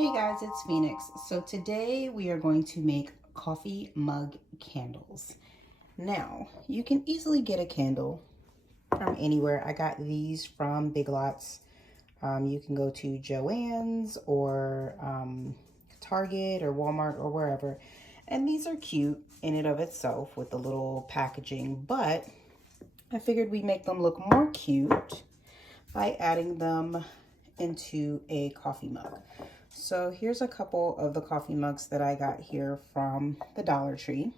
Hey guys, it's Phoenix. So today we are going to make coffee mug candles. Now, you can easily get a candle from anywhere. I got these from Big Lots. You can go to Joann's or Target or Walmart or wherever. And these are cute in and of itself with the little packaging, but I figured we'd make them look more cute by adding them into a coffee mug. So here's a couple of the coffee mugs that I got here from the Dollar Tree.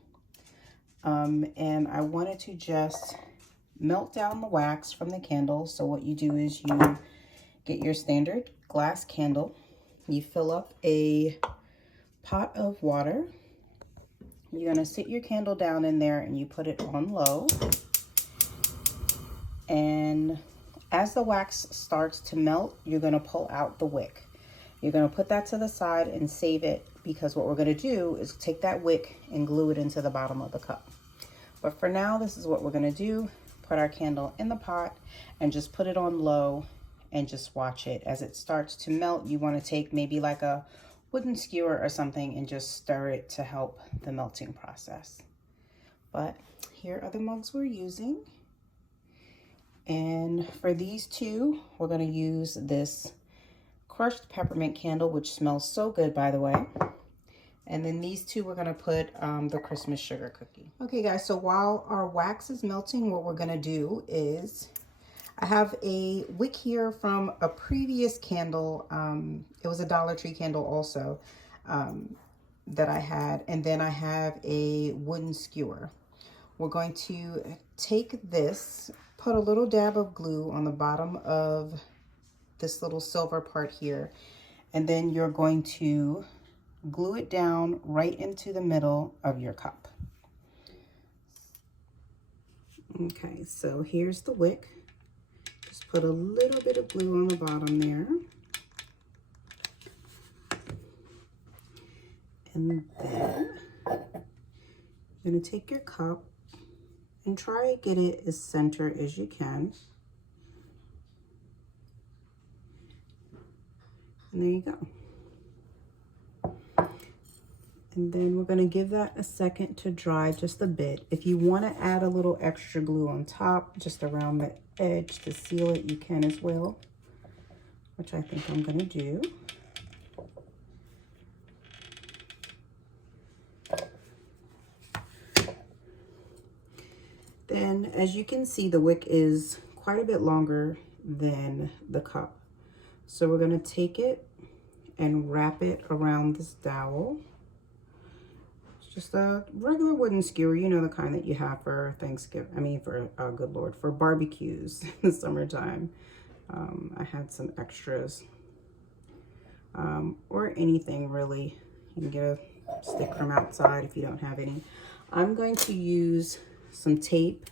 And I wanted to just melt down the wax from the candle. So what you do is you get your standard glass candle. You fill up a pot of water. You're gonna sit your candle down in there and you put it on low. And as the wax starts to melt, you're gonna pull out the wick. You're gonna put that to the side and save it, because what we're gonna do is take that wick and glue it into the bottom of the cup. But for now, this is what we're gonna do. Put our candle in the pot and just put it on low and just watch it. As it starts to melt, you wanna take maybe like a wooden skewer or something and just stir it to help the melting process. But here are the mugs we're using. And for these two, we're going to use this crushed peppermint candle, which smells so good, by the way. And then these two, we're going to put the Christmas sugar cookie. Okay, guys, so while our wax is melting, what we're going to do is, I have a wick here from a previous candle. It was a Dollar Tree candle also that I had. And then I have a wooden skewer. We're going to take this, put a little dab of glue on the bottom of this little silver part here, and then you're going to glue it down right into the middle of your cup. Okay, so here's the wick. Just put a little bit of glue on the bottom there. And then you're going to take your cup and try to get it as centered as you can. And there you go. And then we're going to give that a second to dry just a bit. If you want to add a little extra glue on top, just around the edge to seal it, you can as well, which I think I'm going to do. Then, as you can see, the wick is quite a bit longer than the cup. So we're going to take it and wrap it around this dowel. It's just a regular wooden skewer, you know, the kind that you have for Thanksgiving, good Lord, for barbecues in the summertime. I had some extras, or anything really. You can get a stick from outside if you don't have any. I'm going to use some tape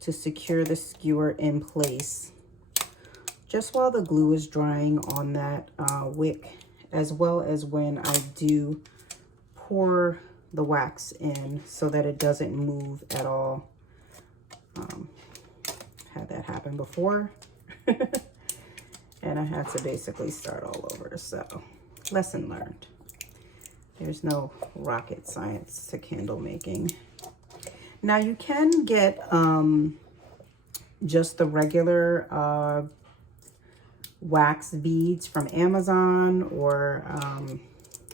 to secure the skewer in place just while the glue is drying on that wick, as well as when I do pour the wax in so that it doesn't move at all. Had that happen before and I had to basically start all over. So lesson learned. There's no rocket science to candle making. Now you can get just the regular wax beads from Amazon or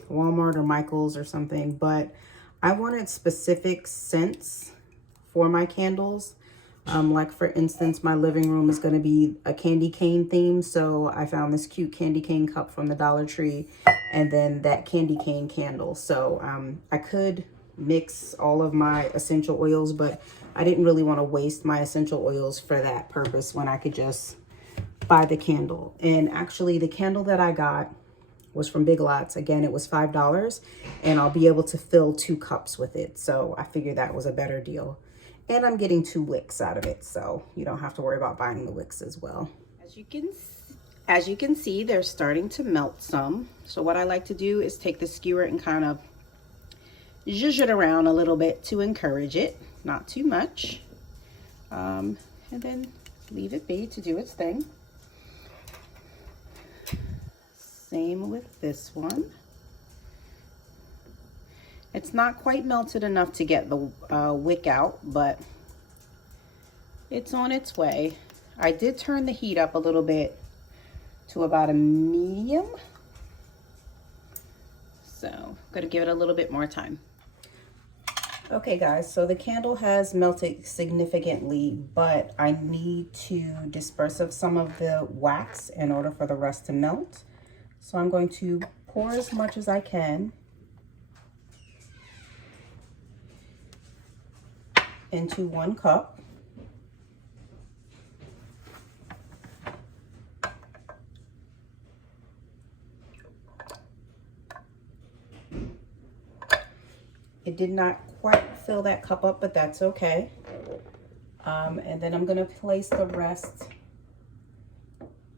Walmart or Michael's or something, but I wanted specific scents for my candles. Like for instance, my living room is going to be a candy cane theme, so I found this cute candy cane cup from the Dollar Tree, and then that candy cane candle. So I could mix all of my essential oils, but I didn't really want to waste my essential oils for that purpose when I could just buy the candle. And actually the candle that I got was from Big Lots. Again, it was $5 and I'll be able to fill 2 cups with it. So I figured that was a better deal. And I'm getting 2 wicks out of it, so you don't have to worry about buying the wicks as well. As you can see, they're starting to melt some. So what I like to do is take the skewer and kind of zhuzh it around a little bit to encourage it, not too much, and then leave it be to do its thing. Same with this one. It's not quite melted enough to get the wick out, but it's on its way. I did turn the heat up a little bit to about a medium. So I'm gonna give it a little bit more time. Okay guys, so the candle has melted significantly, but I need to disperse of some of the wax in order for the rest to melt. So I'm going to pour as much as I can into 1 cup. It did not quite fill that cup up, but that's okay. And then I'm gonna place the rest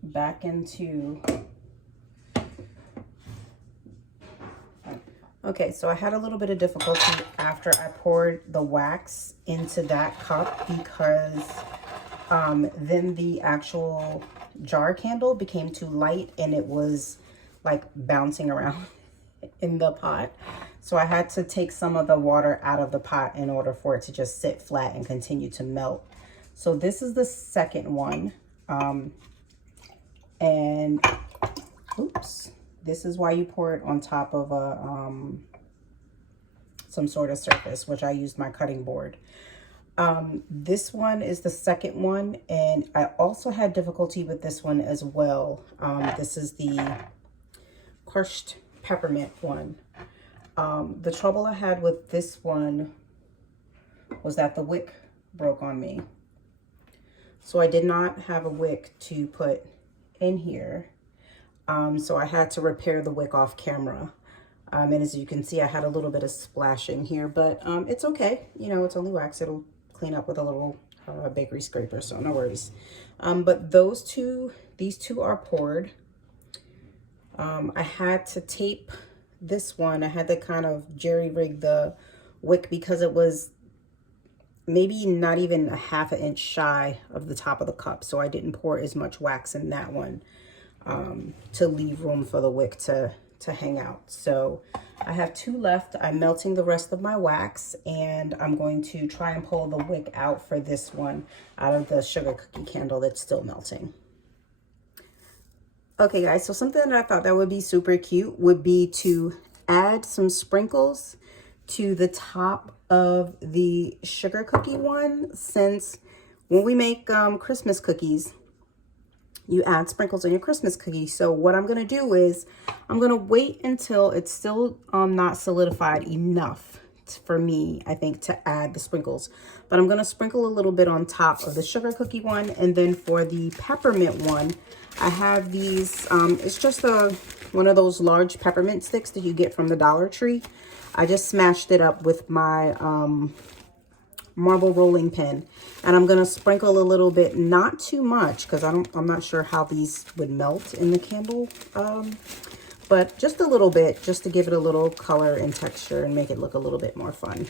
back into. Okay, so I had a little bit of difficulty after I poured the wax into that cup because then the actual jar candle became too light and it was like bouncing around in the pot. So I had to take some of the water out of the pot in order for it to just sit flat and continue to melt. So this is the second one. And oops, this is why you pour it on top of a some sort of surface, which I used my cutting board. This one is the second one, and I also had difficulty with this one as well. This is the crushed peppermint one. The trouble I had with this one was that the wick broke on me. So I did not have a wick to put in here. So I had to repair the wick off camera. And as you can see, I had a little bit of splashing here, but it's okay. You know, it's only wax. It'll clean up with a little bakery scraper, so no worries. But these two are poured. I had to tape this one. I had to kind of jerry-rig the wick because it was maybe not even a ½ inch shy of the top of the cup. So I didn't pour as much wax in that one to leave room for the wick to hang out. So I have 2 left. I'm melting the rest of my wax, and I'm going to try and pull the wick out for this one out of the sugar cookie candle that's still melting. Okay guys, so something that I thought that would be super cute would be to add some sprinkles to the top of the sugar cookie one, since when we make Christmas cookies, you add sprinkles on your Christmas cookies. So what I'm gonna do is I'm gonna wait until it's still not solidified enough for me, I think, to add the sprinkles. But I'm gonna sprinkle a little bit on top of the sugar cookie one, and then for the peppermint one, I have these, it's just one of those large peppermint sticks that you get from the Dollar Tree. I just smashed it up with my marble rolling pin, and I'm gonna sprinkle a little bit, not too much, because I'm not sure how these would melt in the candle, but just a little bit, just to give it a little color and texture and make it look a little bit more fun.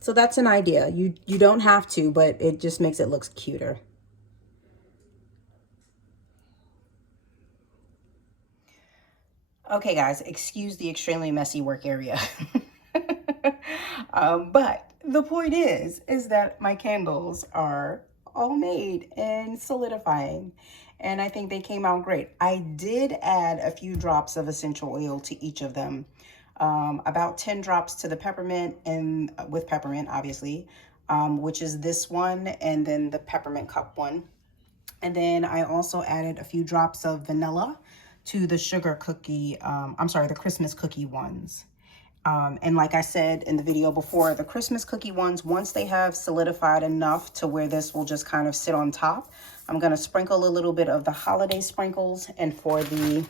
So that's an idea. You don't have to, but it just makes it look cuter. Okay guys, excuse the extremely messy work area. But the point is that my candles are all made and solidifying, and I think they came out great. I did add a few drops of essential oil to each of them, about 10 drops to the peppermint, and with peppermint obviously, which is this one, and then the peppermint cup one. And then I also added a few drops of vanilla to the sugar cookie, the Christmas cookie ones. And like I said in the video before, the Christmas cookie ones, once they have solidified enough to where this will just kind of sit on top, I'm gonna sprinkle a little bit of the holiday sprinkles. And for the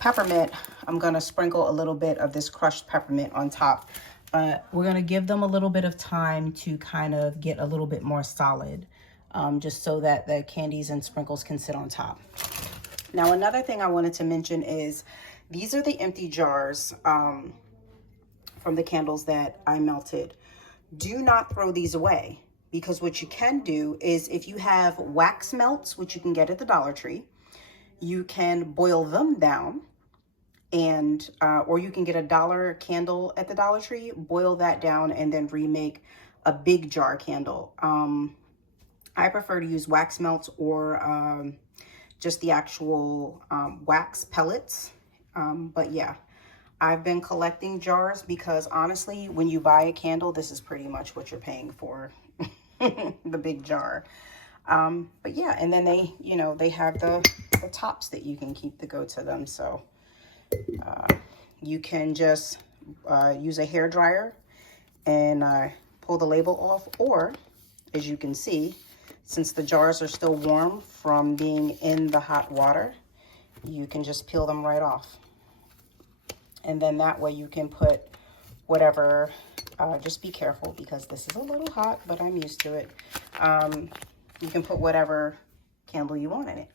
peppermint, I'm gonna sprinkle a little bit of this crushed peppermint on top. But we're gonna give them a little bit of time to kind of get a little bit more solid, just so that the candies and sprinkles can sit on top. Now, another thing I wanted to mention is these are the empty jars from the candles that I melted. Do not throw these away, because what you can do is, if you have wax melts, which you can get at the Dollar Tree, you can boil them down, and or you can get a dollar candle at the Dollar Tree, boil that down, and then remake a big jar candle. I prefer to use wax melts or just the actual wax pellets. But yeah, I've been collecting jars because honestly, when you buy a candle, this is pretty much what you're paying for, the big jar. But yeah, and then they, you know, they have the tops that you can keep to go to them. So you can just use a hair dryer and pull the label off, or as you can see, since the jars are still warm from being in the hot water, you can just peel them right off. And then that way you can put whatever, just be careful because this is a little hot, but I'm used to it. You can put whatever candle you want in it.